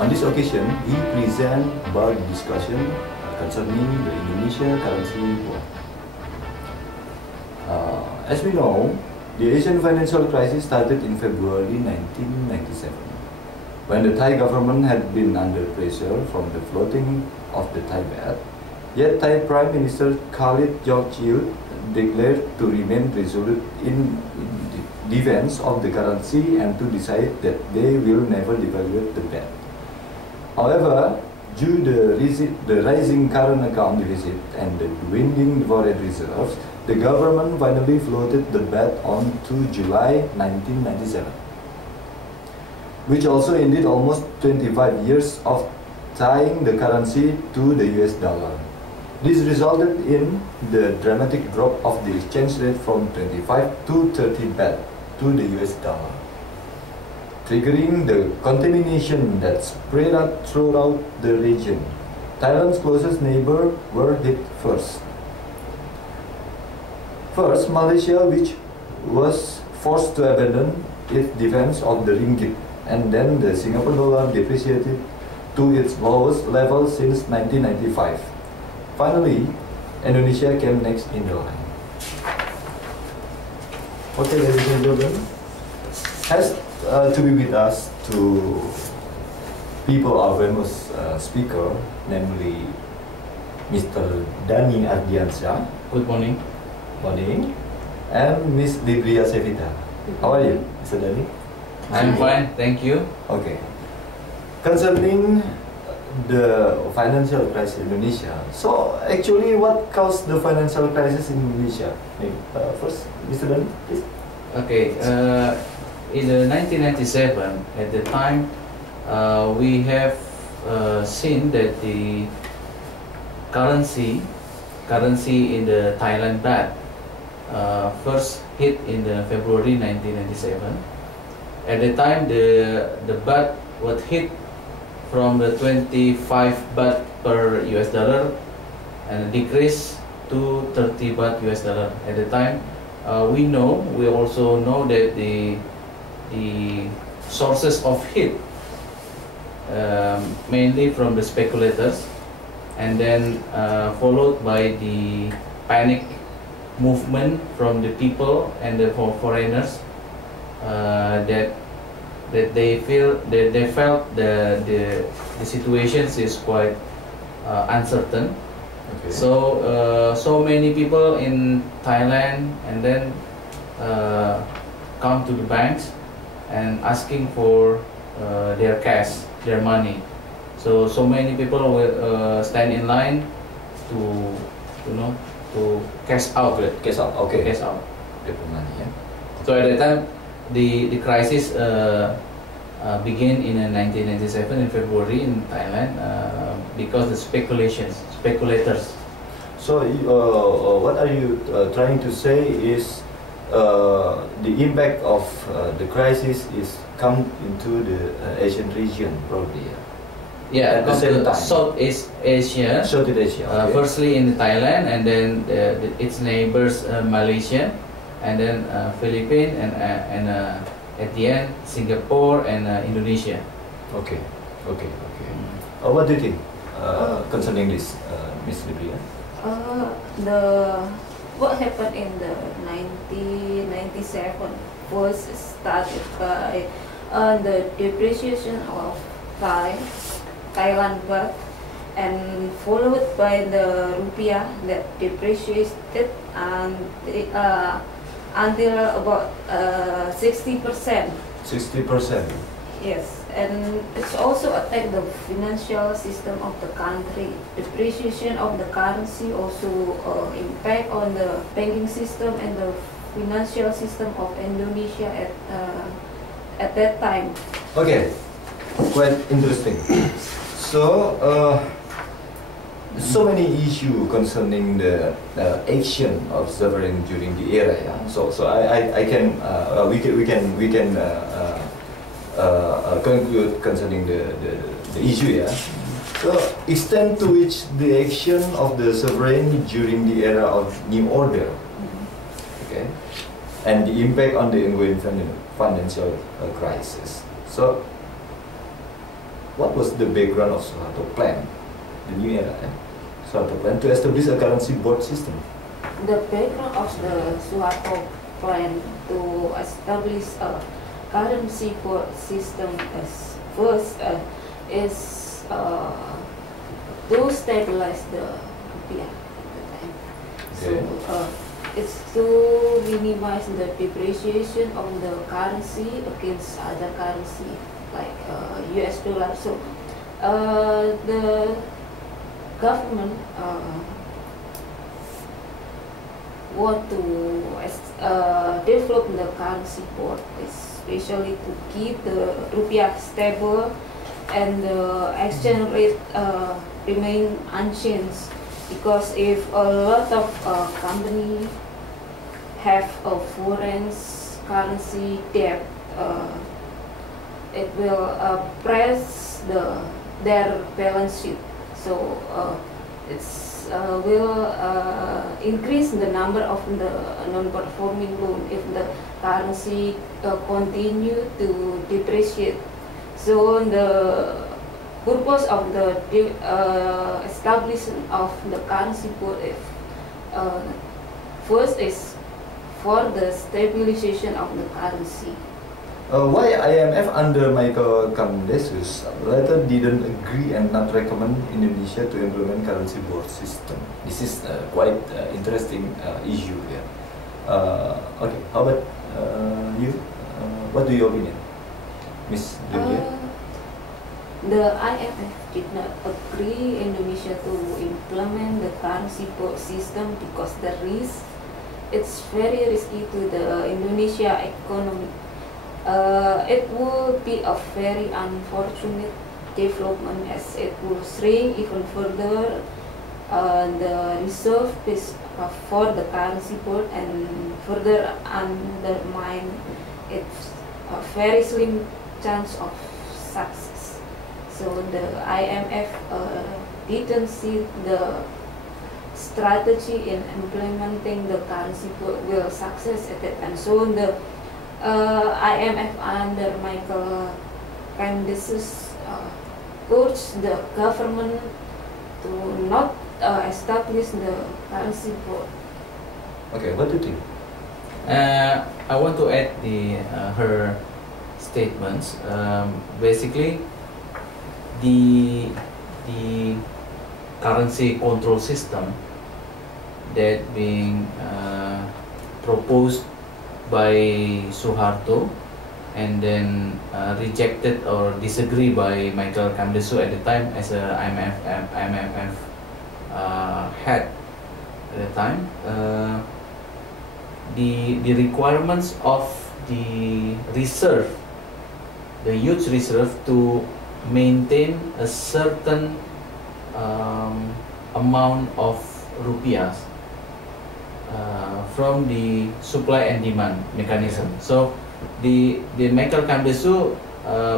On this occasion, he present about discussion concerning the Indonesia currency war. As we know, the Asian financial crisis started in February 1997, when the Thai government had been under pressure from the floating of the Thai baht. Yet Thai Prime Minister Khalid Yorkchild declared to remain resolute in defense of the currency and to decide that they will never devalue the baht. However, due to the rising current account deficit and the dwindling foreign reserves, the government finally floated the baht on to July 1997, which also ended almost 25 years of tying the currency to the US dollar. This resulted in the dramatic drop of the exchange rate from 25 to 30 baht to the US dollar, triggering the contamination that spread out throughout the region. Thailand's closest neighbor were hit first. First, Malaysia, which was forced to abandon its defense of the ringgit, and then the Singapore dollar depreciated to its lowest level since 1995. Finally, Indonesia came next in the line. Okay, ladies and gentlemen, has to be with us two people, our famous speaker, namely Mr. Dani Ardiansyah. Good morning. Morning. And Miss Libria Sevita. How are you, Mr. Dani? I'm fine, thank you. Okay. Concerning the financial crisis in Indonesia, so actually what caused the financial crisis in Indonesia? First, Mr. Dani, please. Okay, in the 1997, at the time, we have seen that the currency in the Thailand baht first hit in the February 1997. At the time, the baht was hit from the 25 baht per US dollar and decreased to 30 baht US dollar. At the time, we also know that the sources of hit mainly from the speculators, and then followed by the panic movement from the people and the foreigners that they felt the situation is quite uncertain. Okay. So many people in Thailand and then come to the banks and asking for their cash, their money. So many people will stand in line to cash out. Cash out. Okay. Cash out. The money, yeah. So at that time, the crisis began in 1997 in February in Thailand because the speculators. So what are you trying to say is the impact of the crisis is come into the Asian region probably. Yeah, at the same time. Southeast Asia. Southeast Asia. Okay. Firstly in Thailand, and then its neighbors Malaysia, and then Philippines, and at the end Singapore and Indonesia. Okay. What do you think concerning this, Miss Libria? What happened in the 1997 was started by the depreciation of Thailand baht, and followed by the rupiah that depreciated until about 60%. 60%. Yes, and it's also affect the financial system of the country. Depreciation of the currency also impact on the banking system and the financial system of Indonesia at that time. Okay, quite interesting. So many issues concerning the action of sovereign during the era. Yeah? So I can we can conclude concerning the issue. Yeah. So extent to which the action of the sovereign during the era of New Order, okay, and the impact on the ongoing financial crisis. So what was the background of Suharto plan, the new era, Suharto plan to establish a currency board system? The background of the Suharto plan to establish a currency board system is first is to stabilize the rupiah at the time. Okay. So it's to minimize the depreciation of the currency against other currency like US dollar. So the government want to develop the currency board, especially to keep the rupiah stable and the exchange rate remain unchanged. Because if a lot of company have a foreign currency debt, it will press their balance sheet. So it's will increase the number of the non-performing loan if the currency continue to depreciate. So the purpose of the establishment of the currency board is first is for the stabilization of the currency. Why IMF under Michael Kamdesus later didn't agree and not recommend Indonesia to implement currency board system? This is quite interesting issue here. Okay, how about you? What do you opinion, Miss Julia? The IMF did not agree Indonesia to implement the currency board system because the risk, it's very risky to the Indonesia economy. It will be a very unfortunate development as it will shrink even further the reserve base for the currency board and further undermine its very slim chance of success. So the IMF didn't see the strategy in implementing the currency board will success at that time. So the IMF under Michael Kamdesus urged the government to not establish the currency board. Okay, what do you think? I want to add her statements. Basically, the currency control system that being proposed by Suharto and then rejected or disagreed by Michael Kamdesus at the time as a IMF head at the time. The requirements of the reserve, the huge reserve, to maintain a certain amount of rupiah from the supply and demand mechanism. So the Michael Kamdesus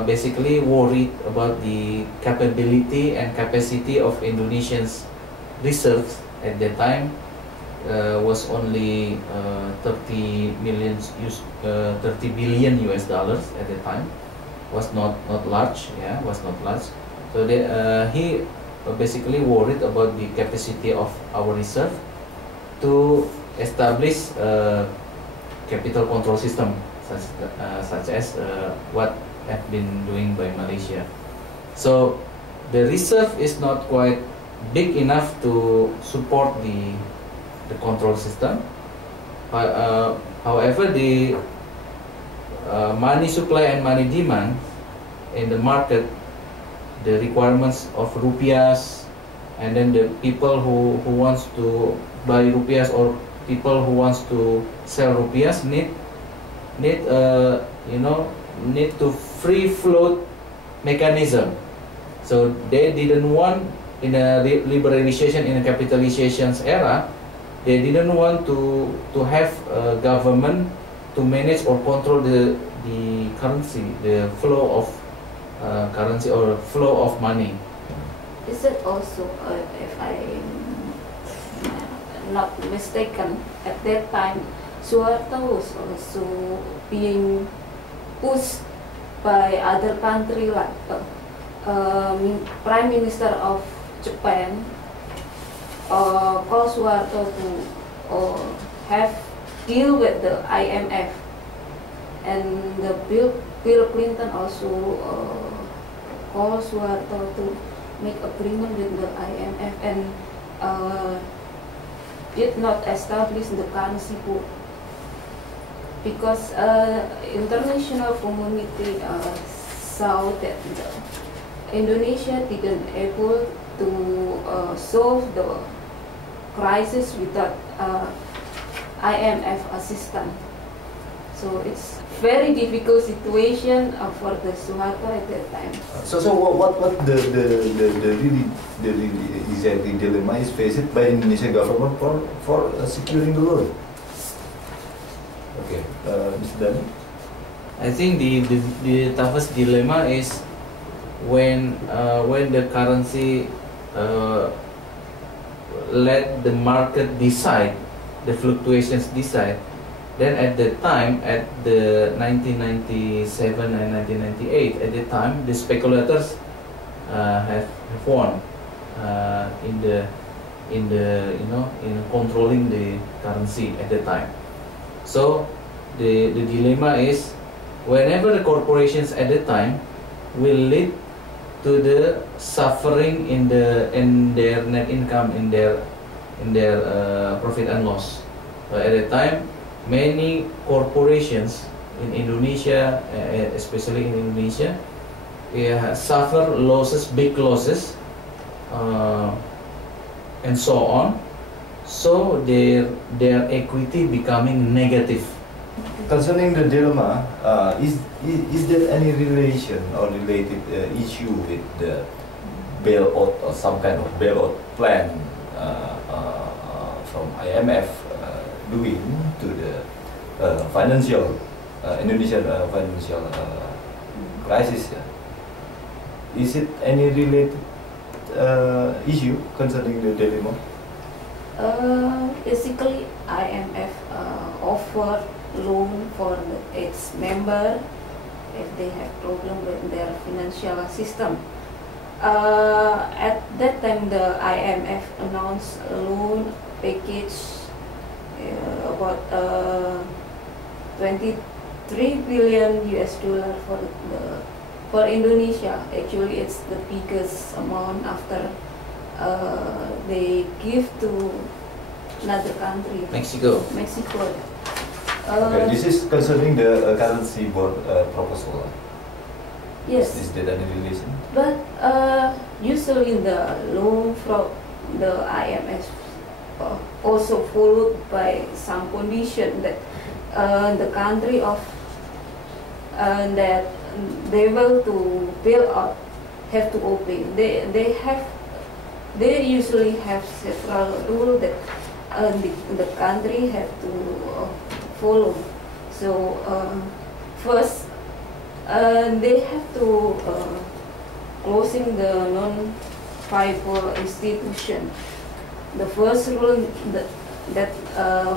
basically worried about the capability and capacity of Indonesia's reserves at that time was only 30 billion US dollars at the time. Was not large, was not large. So he basically worried about the capacity of our reserve to establish a capital control system such as what have been doing by Malaysia. So the reserve is not quite big enough to support the control system. However, the money supply and money demand in the market, the requirements of rupiahs, and then the people who wants to buy rupiahs or people who wants to sell rupiahs need to free float mechanism. So they didn't want, in a liberalization, in a capitalizations era, they didn't want to have a government to manage or control the currency, the flow of currency or flow of money. Is it also, if I'm not mistaken, at that time Suharto was also being pushed by other country like Prime Minister of Japan calls Suharto to have deal with the IMF, and Bill Clinton also calls Suharto to make agreement with the IMF and did not establish the currency board because international community saw that Indonesia didn't able to solve the crisis without IMF assistance. So it's very difficult situation for the Suharto at that time. So what the really exactly dilemma is faced by Indonesian government for securing the loan? Okay, Mr. Dani. I think the toughest dilemma is when the currency let the market decide, the fluctuations decide. Then at the time, at the 1997 and 1998, at the time the speculators have won in controlling the currency at the time. So the dilemma is whenever the corporations at the time will lead to the suffering in their net income, in their profit and loss. So at the time, many corporations in Indonesia, especially in Indonesia, suffer losses, big losses, and so on. So their equity becoming negative. Concerning the dilemma, is there any relation or related issue with the bailout or some kind of bailout plan from IMF doing to the financial Indonesian financial crisis? Is it any related issue concerning the dilemma? Basically, IMF offered loan for its member if they have problem with their financial system. At that time, the IMF announced a loan package about 23 billion US dollar for Indonesia. Actually, it's the biggest amount after they give to another country, Mexico. Okay, this is concerning the currency board proposal. Yes. Is there any relation? But usually the loan from the IMF also followed by some condition that the country of that they will to bail out have to obey. They usually have several rules that the country have to follow. So first, they have to closing the non-viable institution. The first rule that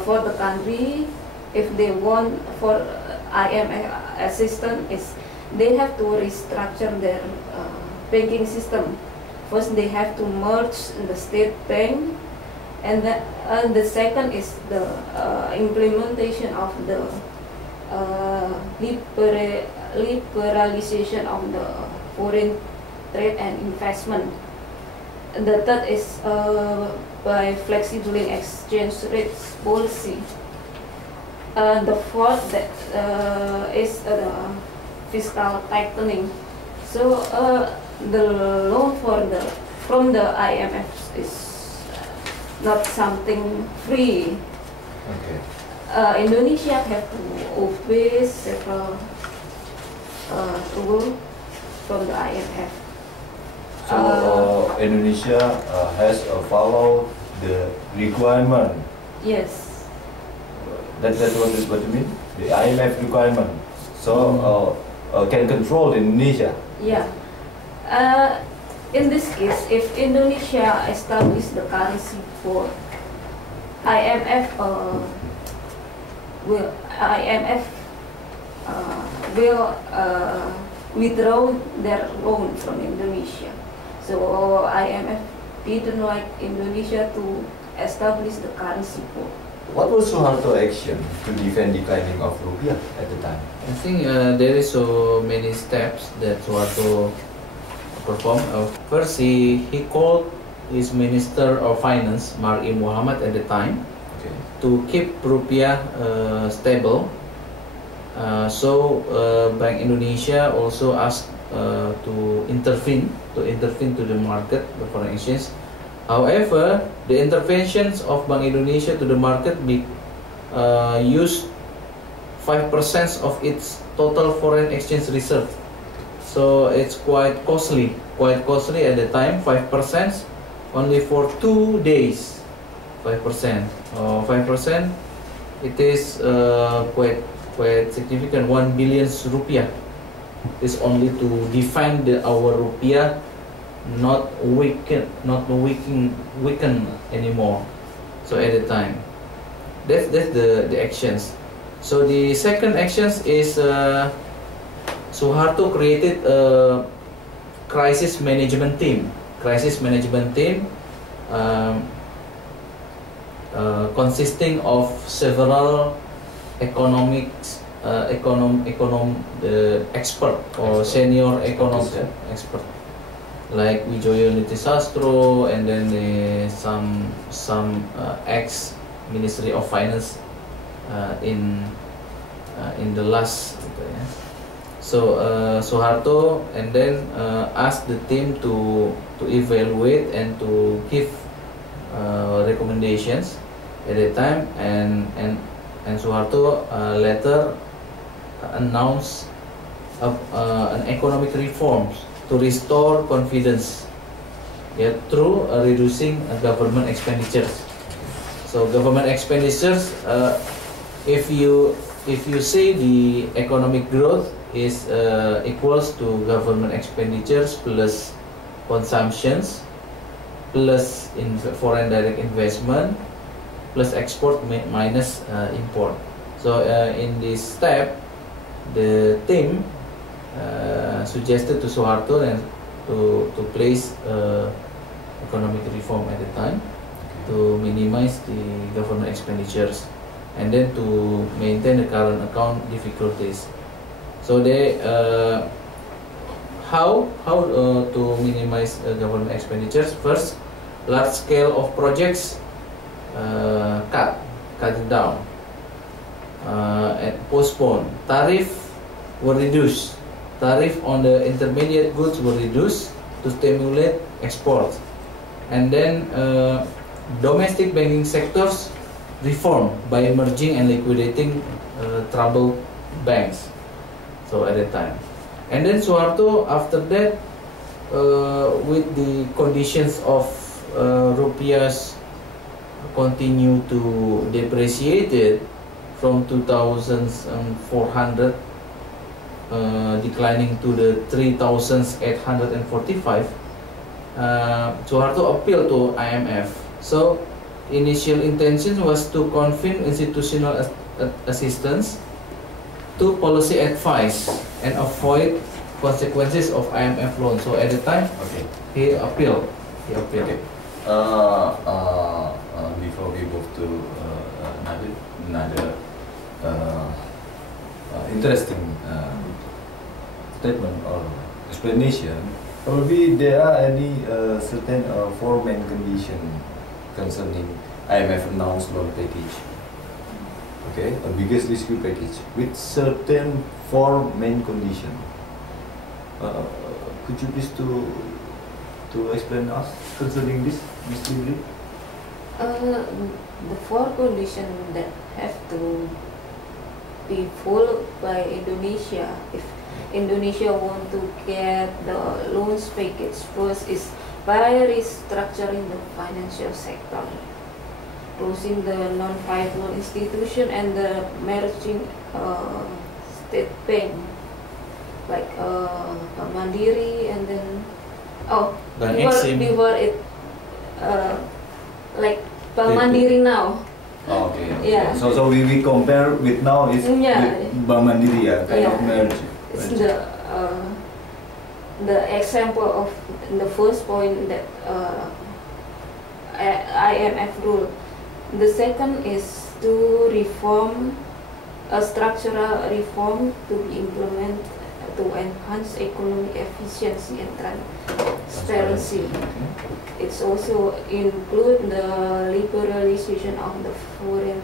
for the country, if they want for IMF assistance, is they have to restructure their banking system. First, they have to merge the state bank, and the second is the implementation of the liberalization of the foreign trade and investment. And the third is by flexible exchange rates policy. The fourth that is fiscal tightening. So the loan from the IMF is not something free. Okay. Indonesia have to obey several rules from the IMF. So Indonesia has followed the requirement. Yes. That's what you mean? The IMF requirement. So can control Indonesia. Yeah. In this case, if Indonesia establish the currency board, IMF will withdraw their loan from Indonesia. So IMF didn't like Indonesia to establish the currency pool. What was Suharto's action to defend declining of rupiah at the time? I think there is so many steps that Suharto performed. First, he called his Minister of Finance, Mari Muhammad at the time, to keep rupiah stable. So Bank Indonesia also asked to intervene to the market, the foreign exchange. However, the interventions of Bank Indonesia to the market used 5% of its total foreign exchange reserve. So it's quite costly at the time. 5% only for 2 days. 5%. 5%. It is quite significant. 1 billion rupiah. Is only to defend our rupiah not weaken anymore. So at the time, that's the actions. So the second actions is Suharto created a crisis management team. Consisting of several expert or senior economic expert, like Wijoyo Nitisastro, and then some ex Ministry of Finance in the last. So Suharto and then asked the team to evaluate and to give recommendations at the time, and Suharto later announced an economic reforms to restore confidence, through reducing government expenditures. So government expenditures, if you say the economic growth is equals to government expenditures plus consumptions plus in foreign direct investment plus export minus import. So in this step, the team suggested to Suharto and to place economic reform at the time, to minimize the government expenditures, and then to maintain the current account difficulties. So they how to minimize government expenditures? First, large scale of projects cut it down and postpone. Tariff were reduced. Tariff on the intermediate goods were reduced to stimulate exports, and then domestic banking sectors reformed by merging and liquidating troubled banks. So at that time, and then Suharto after that, with the conditions of rupiahs continue to depreciated from 2,400 declining to the 3,845. Suharto appealed to IMF. So initial intention was to confine institutional assistance to policy advice and avoid consequences of IMF loan. So at the time, he appealed. Okay. Before we move to another interesting statement or explanation, probably there are any certain four main conditions concerning IMF announced loan package. Okay, a biggest rescue package with certain four main conditions. Could you please to explain us concerning this, Ms. Libri? The four conditions that have to be followed by Indonesia if Indonesia want to get the loans package. First is by restructuring the financial sector, closing the non-viable institution and the merging state bank like Mandiri, and then before it like Mandiri now. Oh, okay. Yeah. So we compare with now is with Bank Mandiri, kind of merge. It's the the example of the first point that IMF rule. The second is to reform a structural reform to be implemented to enhance economic efficiency and transparency. It's also include the liberalization of the foreign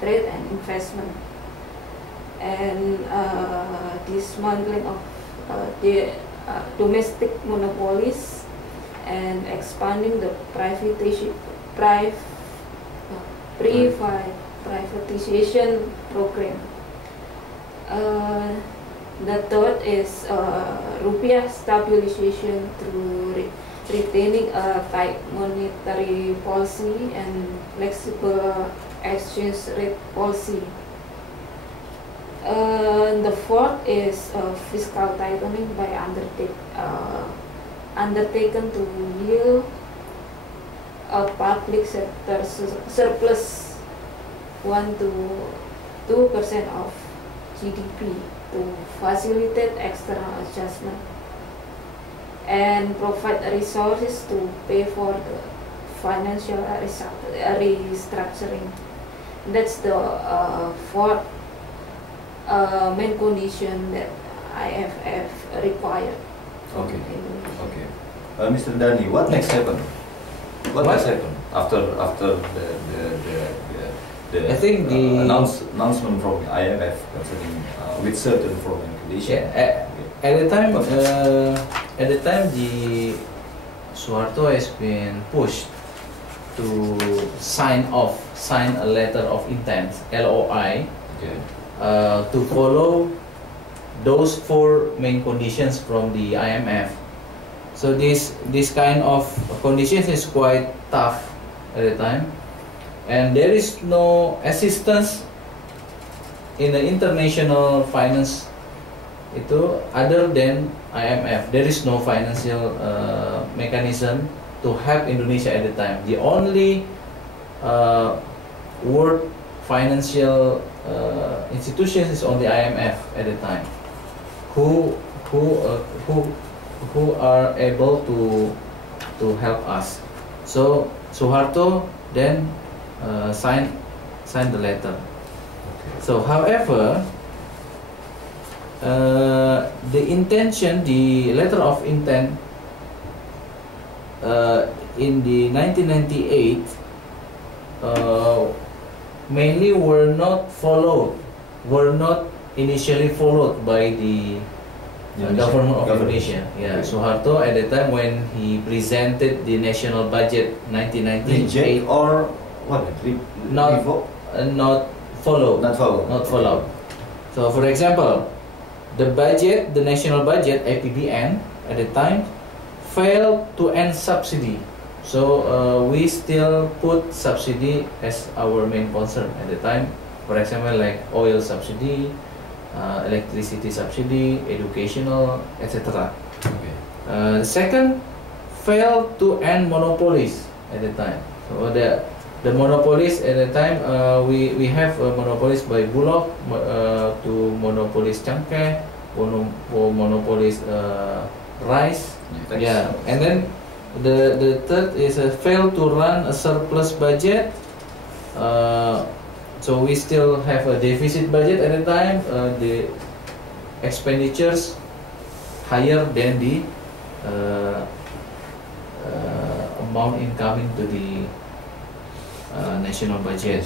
trade and investment, and dismantling of the domestic monopolies, and expanding the privatization program. The third is rupiah stabilization through retaining a tight monetary policy and flexible exchange rate policy. The fourth is fiscal tightening by undertaken to yield a public sector surplus 1 to 2% of GDP to facilitate external adjustment and provide resources to pay for the financial restructuring. That's the fourth main condition that IMF required. Okay. Okay. Mr. Dani, what next happened? What next happened after the I think the announcement from IMF concerning with certain foreign conditions? At the time, the Suharto has been pushed to sign a letter of intent (LOI) to follow those 4 main conditions from the IMF. So this kind of conditions is quite tough at the time, and there is no assistance in the international finance other than IMF. There is no financial mechanism to help Indonesia at the time. The only world financial institutions is only IMF at the time, who are able to help us. So Suharto then signed the letter. Okay. So however, the letter of intent in the 1998 mainly were not initially followed by the government of Indonesia. Yeah, Suharto at the time when he presented the national budget 1998, reject or what? not followed. So for example, the national budget APBN at the time failed to end subsidy. So we still put subsidy as our main concern at the time. For example, like oil subsidy, electricity subsidy, educational, etc. Okay. Second, failed to end monopolies at the time. So the monopolies at the time, we have monopolies by Bulog to monopolies cengkeh, monopolies rice. Yeah, and then the third is failed to run a surplus budget. So we still have a deficit budget at the time. The expenditures higher than the amount incoming to the national budget.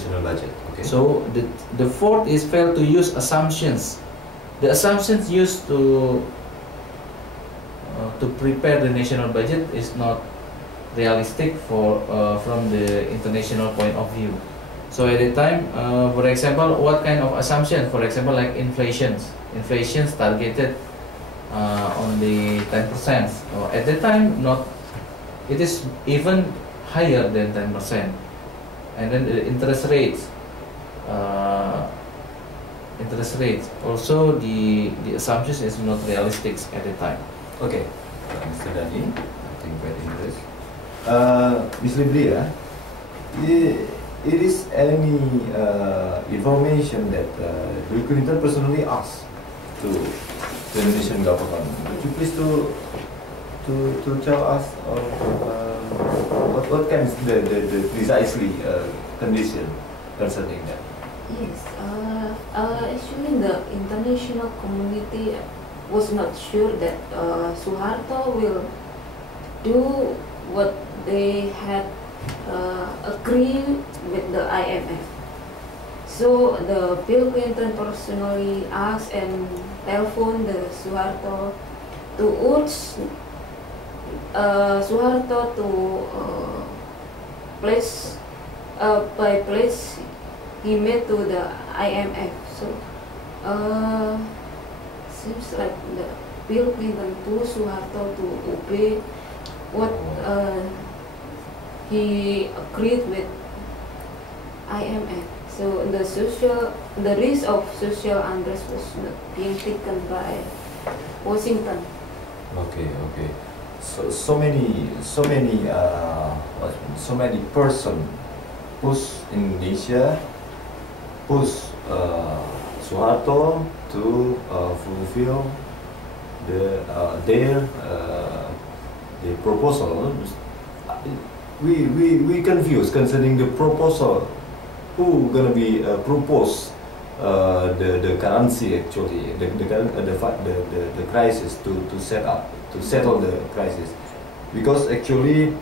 Okay. So the fourth is failed to use assumptions. The assumptions used to prepare the national budget is not realistic from the international point of view. So at the time, for example, what kind of assumption? For example, like inflations targeted on the 10%. At the time, it is even higher than 10%. And then the interest rates. Also, the assumptions is not realistic at the time. Okay, Mr. Dani, I think very interesting. Ms. Libria, it is any information that Bill Clinton personally asked to the Indonesian government. Would you please to tell us what kind of the precisely condition concerning that? Yes, actually the international community was not sure that Suharto will do what they had agreed with the IMF. So the Bill Clinton personally asked and telephoned the Suharto to urge Suharto to pledge by pledge he made to the IMF. So seems like the Bill Clinton pushed Suharto to obey what he agreed with IMF. So the risk of social unrest was not being taken by Washington. Okay. So many person push Indonesia, push Suharto to fulfill their proposal. We confused concerning the proposal. Who gonna be propose the currency actually, the crisis to settle the crisis, because actually,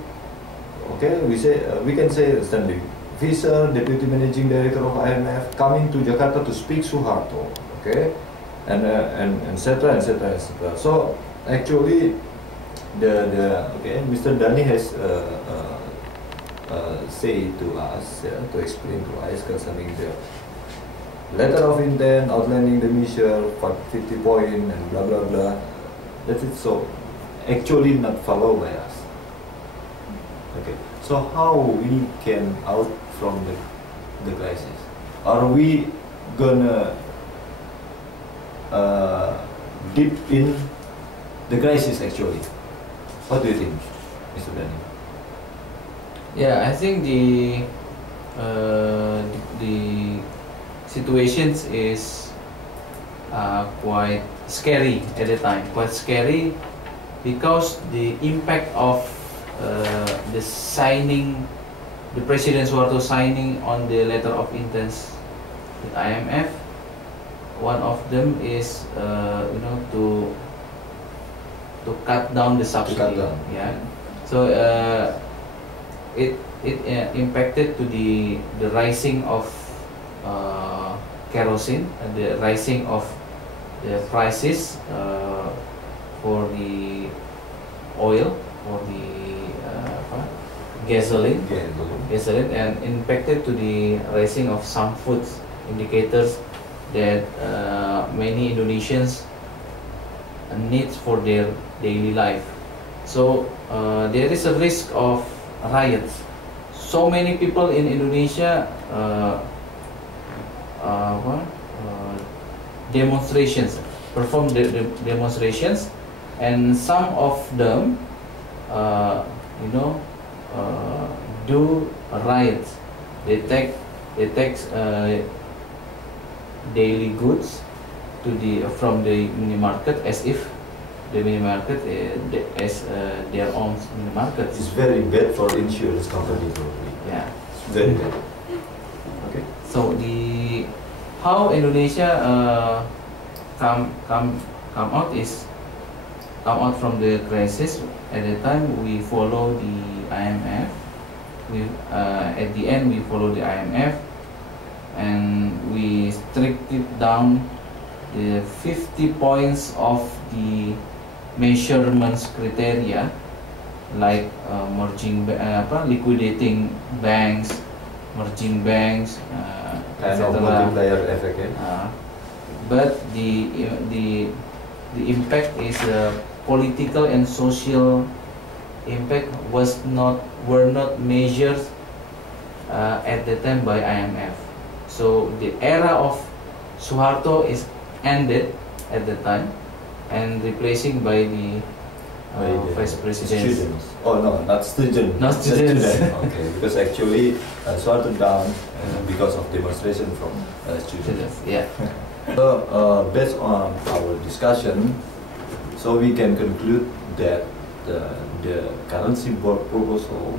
okay, we can say Stanley Fischer, Deputy Managing Director of IMF, coming to Jakarta to speak Suharto, okay, and etc. So actually, Mr. Dhani has say to us, to explain to us concerning the letter of intent, outlining the mission, 50 point, and blah blah blah. That is so actually not followed by us. Okay, so how we can out from the crisis? Are we gonna deep in the crisis actually? What do you think, Mr. Dhani? Yeah, I think the situations is quite scary at the time. Quite scary because the impact of the signing, the President Suharto signing on the letter of intent with IMF. One of them is to cut down the subsidy. Yeah. So it impacted to the rising of kerosene and the rising of the prices for the oil, for the gasoline, and impacted to the rising of some food indicators that many Indonesians need for their daily life. So there is a risk of riots. So many people in Indonesia demonstrations, perform demonstrations, and some of them do riots. They take daily goods from the mini market as if the mini market as their own mini market. It's very bad for insurance company probably. Yeah, it's very bad. Okay. So how Indonesia come out from the crisis. At the time we follow the IMF. At the end we follow the IMF, and we stricted down the 50 points of the measurements criteria, like liquidating banks, merging banks, kind of multiplier effect. But the impact is political and social impact were not measured at the time by IMF. So the era of Suharto is ended at the time and replacing by the vice president. Students. Oh no, not students. Not students. Okay, because actually Suharto down because of demonstration from students. Yeah. So, based on our discussion, so we can conclude that the currency board proposal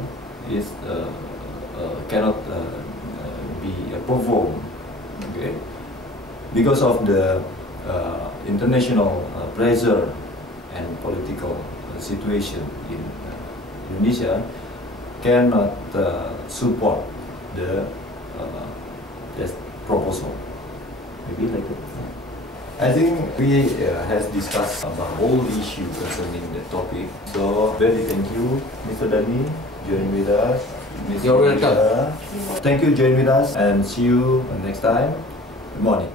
is cannot be performed, okay, because of the international pressure and political situation in Indonesia cannot support the this proposal. Maybe like that. I think we has discussed about whole issue concerning the topic. So very thank you, Mr. Dani, join with us. Ms. You're welcome. Thank you, join with us, and see you next time. Good morning.